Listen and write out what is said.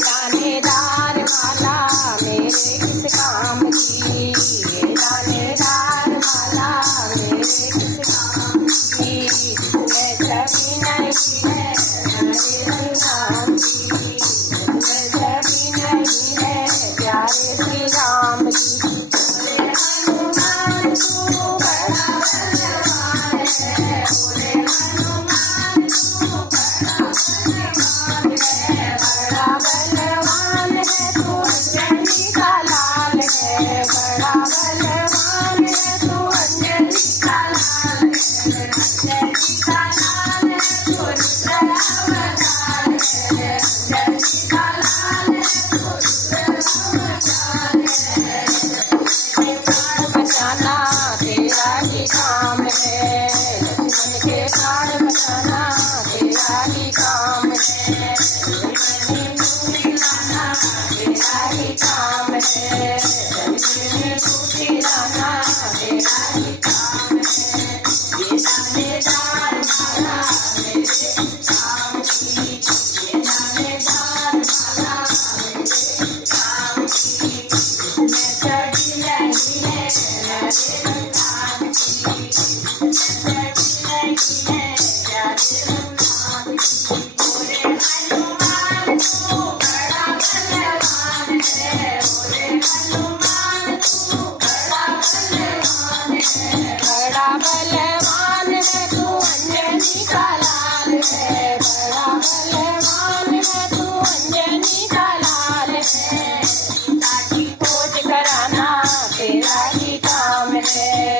दानेदार माला मेरे किस काम की, ये दानेदार माला मेरे किस काम की। मैं कभी नहीं है प्यारे श्री राम की, मैं कभी नहीं है प्यारे श्री राम की। हनुमान तू बड़ा बलवान है, बोले हनुमान तू बड़ा बलवान है, बड़ा बलवान है तू अंजनी का लाल है, बड़ा बलवान है तू अंजनी का लाल है, अंजनी का लाल है तू रुद्र अवतार है, अंजनी का लाल है तू रुद्र अवतार है। प्राण बचाना तेरा ही काम है, लक्ष्मण के प्राण बचाना तेरा ही काम है, लक्ष्मण को दिलाना तेरा ही काम है, लक्ष्मण को दिलाना तेरा ही काम है। ये दानेदार माला मेरे काम की, ये दानेदार माला मेरे काम की। मैं कभी नहीं है प्यारे भगवान की, मैं कभी नहीं है प्यारे भगवान की। बोले हनुमान तू बड़ा बलवान है, बोले हनुमान तू बड़ा बलवान है, बड़ा बलवान है तू अंजनी का लाल है, बड़ा बलवान है तू अंजनी का लाल है। सीता की खोज कराना तेरा ही काम है।